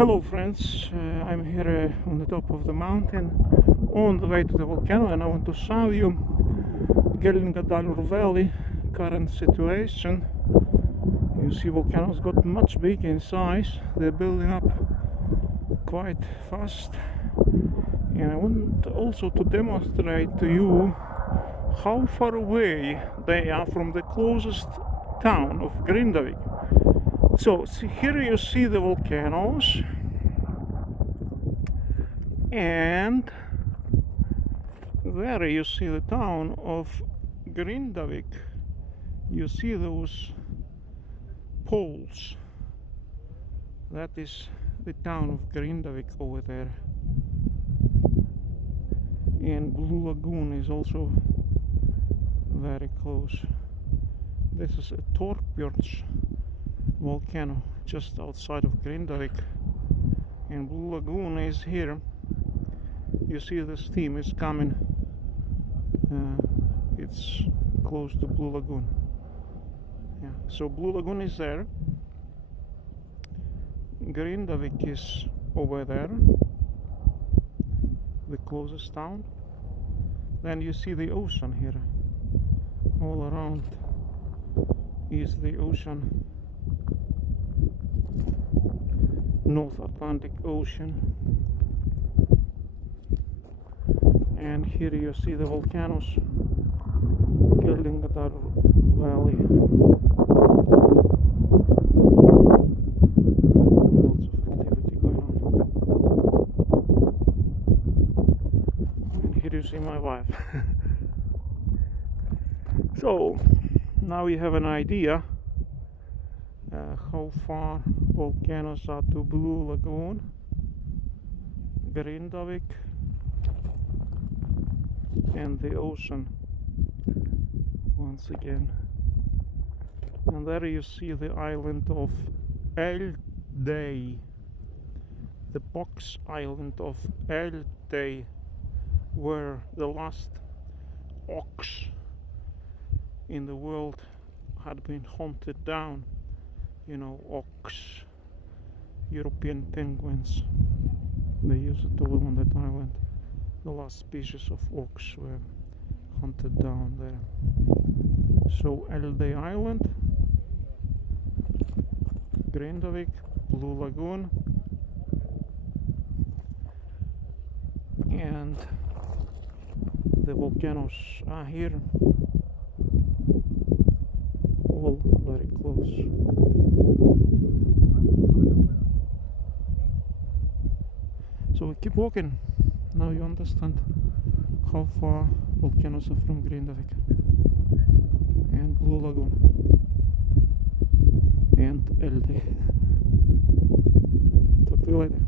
Hello friends, I'm here on the top of the mountain on the way to the volcano, and I want to show you Geldingadalur Valley current situation. You see, volcanoes got much bigger in size. They're building up quite fast, and I want also to demonstrate to you how far away they are from the closest town of Grindavik. So here you see the volcanoes, and there you see the town of Grindavik. You see those poles. That is the town of Grindavik over there. And Blue Lagoon is also very close. This is a Torbjörns volcano just outside of Grindavik, and Blue Lagoon is here. You see the steam is coming. It's close to Blue Lagoon. Yeah, so Blue Lagoon is there. Grindavik is over there, the closest town. Then you see the ocean here. All around is the ocean. North Atlantic Ocean. And here you see the volcanoes, Geldingadalur Valley. Lots of activity going on. And here you see my wife. So now you have an idea how far volcanoes are to Blue Lagoon, Grindavik, and the ocean once again. And there you see the island of Eldey, the box island of Eldey, where the last ox in the world had been hunted down. You know, ox, European penguins, they used to live on that island. The last species of ox were hunted down there. So Eldey Island, Grindavik, Blue Lagoon, and the volcanoes are here, all very close. So we keep walking. Now you understand how far volcanoes are from Grindavik and Blue Lagoon and Eldey. Talk to you later.